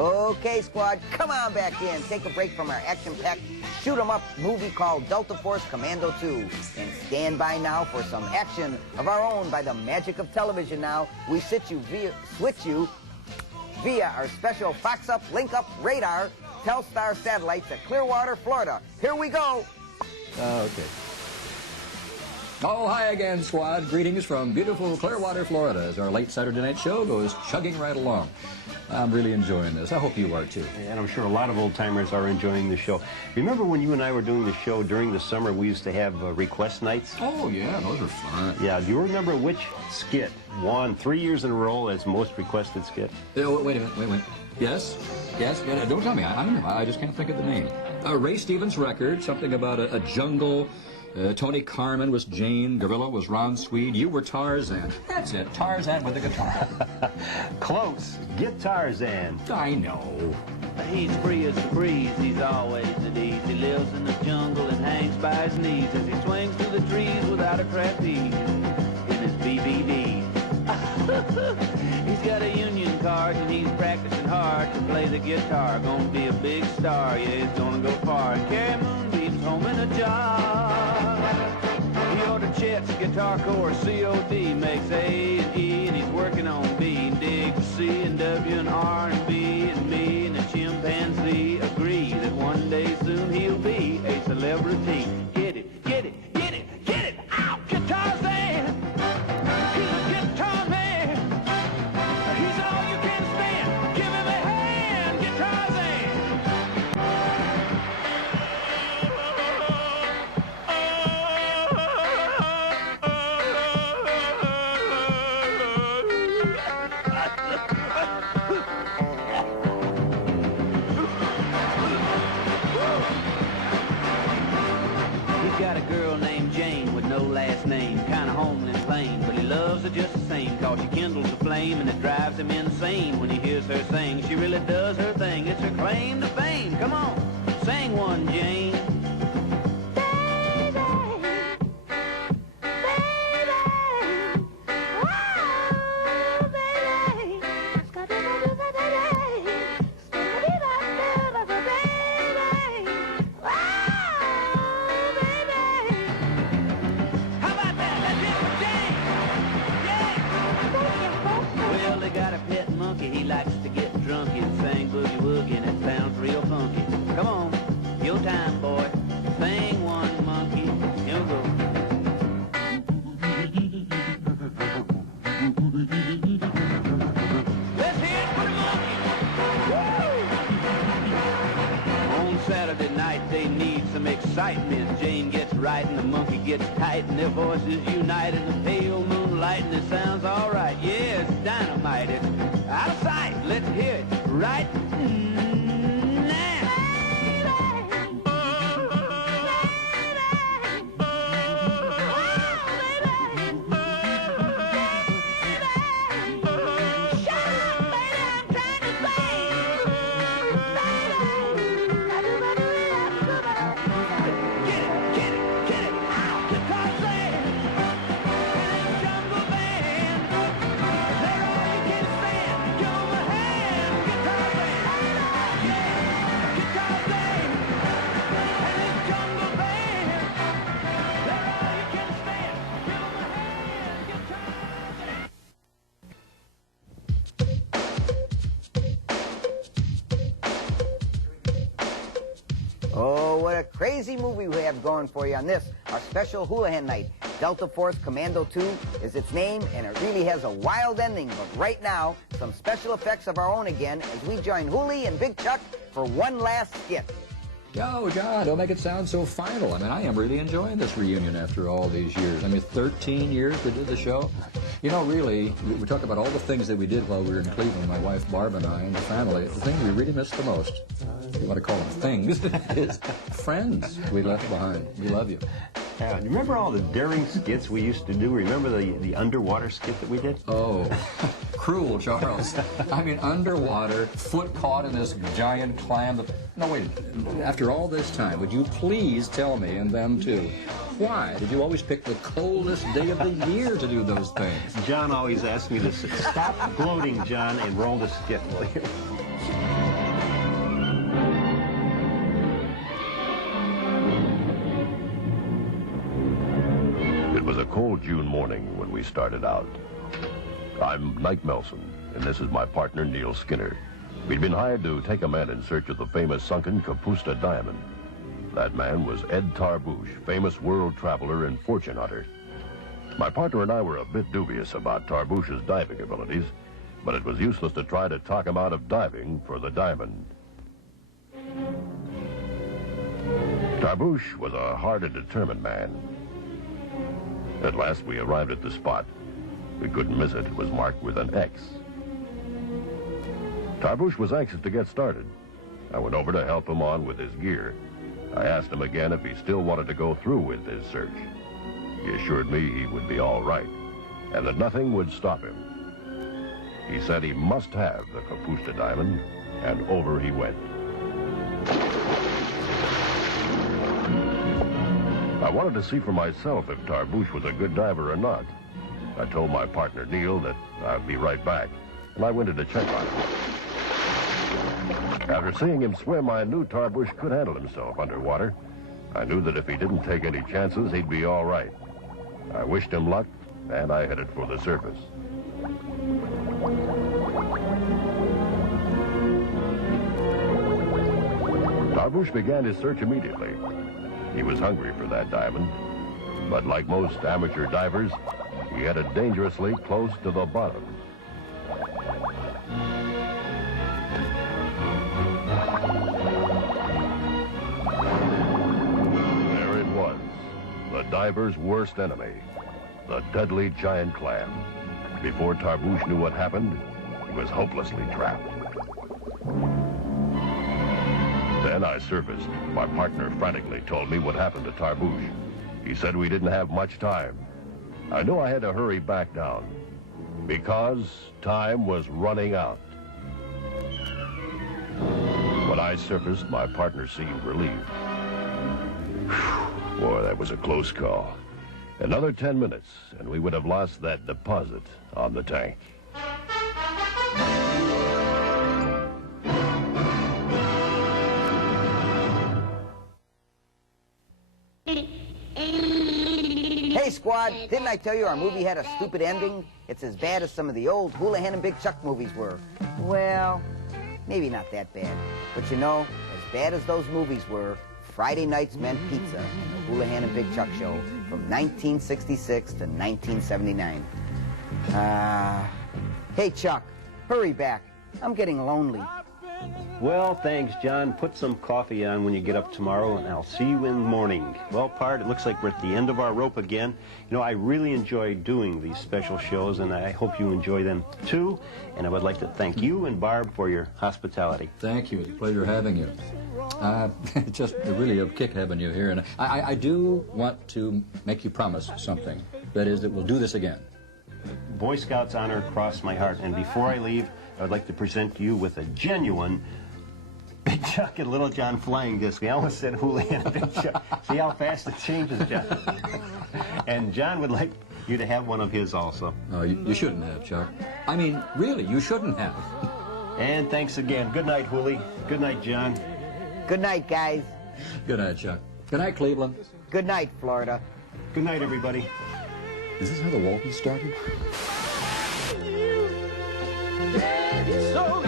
Okay, squad, come on back in. Take a break from our action-packed shoot-'em-up movie called Delta Force Commando 2. And stand by now for some action of our own by the magic of television now. We switch you via our special Fox Up, Link Up radar, Telstar satellites at Clearwater, Florida. Here we go. Okay. Oh, hi again, squad. Greetings from beautiful Clearwater, Florida, as our late Saturday night show goes chugging right along. I'm really enjoying this. I hope you are, too. And I'm sure a lot of old-timers are enjoying the show. Remember when you and I were doing the show during the summer, we used to have request nights? Oh, yeah, those are fun. Yeah, do you remember which skit won 3 years in a row as most requested skit? Wait a minute. Yes, yeah, don't tell me. I just can't think of the name. Ray Stevens' record, something about a jungle. Tony Carmen was Jane, Gorilla was Ron Swede, you were Tarzan. That's it, Tarzan with a guitar. Close. Get Tarzan. I know. He's free as the breeze, he's always at ease. He lives in the jungle and hangs by his knees as he swings through the trees without a trapeze in his BBD. He's got a union card and he's practicing hard to play the guitar. Gonna be a big star, yeah, he's gonna go far and carry moonbeams home in a jar. He ordered Chet's guitar course, COD, makes A and E, and he's working on B and dig for C and W and R and B, and me and the chimpanzee agree that one day soon he'll be a celebrity. Get it, get it, get it, get it, ow! Guitar's there! He's a guitar man! He's all you can stand! Give him a hand! Guitar's there! Got a girl named Jane with no last name, kinda homely and plain, but he loves her just the same, cause she kindles the flame and it drives him insane when he hears her sing. She really does her thing, it's her claim to fame. Come on, sing one, Jane. He likes to get drunk and sing boogie woogie, and it sounds real funky. Come on, your time, boy. Sing one, monkey. Here we go. Let's hear it for the monkey. Woo! On Saturday night, they need some excitement. Jane gets right and the monkey gets tight, and their voices unite in the pale moonlight, and it sounds all right. Yeah, it's dynamite. It's out of sight. Let's hear it right now. Oh, what a crazy movie we have going for you on this, our special Hoolihan night. Delta Force Commando 2 is its name, and it really has a wild ending. But right now, some special effects of our own again as we join Hooli and Big Chuck for one last skit. Oh, John, don't make it sound so final. I mean, I am really enjoying this reunion after all these years. I mean, 13 years we did the show. You know, really, we talk about all the things that we did while we were in Cleveland, my wife Barb and I and the family. The thing we really missed the most, if you want to call them things, is friends we left behind. We love you. Yeah, do you remember all the daring skits we used to do? Remember the underwater skit that we did? Oh, cruel, Charles. I mean, underwater, foot caught in this giant clam. No, wait, after all this time, would you please tell me, and them too, why did you always pick the coldest day of the year to do those things? John always asked me to stop gloating, John, and roll the skit, will you? cold June morning when we started out. I'm Nite Melson, and this is my partner, Neil Skinner. We'd been hired to take a man in search of the famous sunken Kapusta diamond. That man was Ed Tarbouche, famous world traveler and fortune hunter. My partner and I were a bit dubious about Tarbouche's diving abilities, but it was useless to try to talk him out of diving for the diamond. Tarbouche was a hard and determined man. At last we arrived at the spot. We couldn't miss it. It was marked with an X. Tarbouche was anxious to get started. I went over to help him on with his gear. I asked him again if he still wanted to go through with his search. He assured me he would be all right, and that nothing would stop him. He said he must have the Kapusta diamond, and over he went. I wanted to see for myself if Tarbouche was a good diver or not. I told my partner, Neil, that I'd be right back, and I went in to check on him. After seeing him swim, I knew Tarbouche could handle himself underwater. I knew that if he didn't take any chances, he'd be all right. I wished him luck, and I headed for the surface. Tarbouche began his search immediately. He was hungry for that diamond, but like most amateur divers, he headed dangerously close to the bottom. There it was, the diver's worst enemy, the deadly giant clam. Before Tarbouche knew what happened, he was hopelessly trapped. Then I surfaced. My partner frantically told me what happened to Tarbouche. He said we didn't have much time. I knew I had to hurry back down, because time was running out. When I surfaced, my partner seemed relieved. Whew, boy, that was a close call. Another 10 minutes, and we would have lost that deposit on the tank. Hey, squad, didn't I tell you our movie had a stupid ending? It's as bad as some of the old Hoolihan and Big Chuck movies were. Well, maybe not that bad. But you know, as bad as those movies were, Friday nights meant pizza in the Hoolihan and Big Chuck show from 1966 to 1979. Hey, Chuck, hurry back. I'm getting lonely. Well, thanks, John. Put some coffee on when you get up tomorrow, and I'll see you in the morning. Well, Pard, it looks like we're at the end of our rope again. You know, I really enjoy doing these special shows, and I hope you enjoy them, too. And I would like to thank you and Barb for your hospitality. Thank you. It's a pleasure having you. Just really a kick having you here. And I do want to make you promise something. That is that we'll do this again. Boy Scouts honor crossed my heart. And before I leave, I would like to present you with a genuine Big Chuck and Little John flying disc. We almost said Hoolihan and Big Chuck. See how fast it changes, John. And John would like you to have one of his also. No, you shouldn't have, Chuck. I mean, really, you shouldn't have. And thanks again. Good night, Hoolie. Good night, John. Good night, guys. Good night, Chuck. Good night, Cleveland. Good night, Florida. Good night, everybody. Is this how the Waltons started? So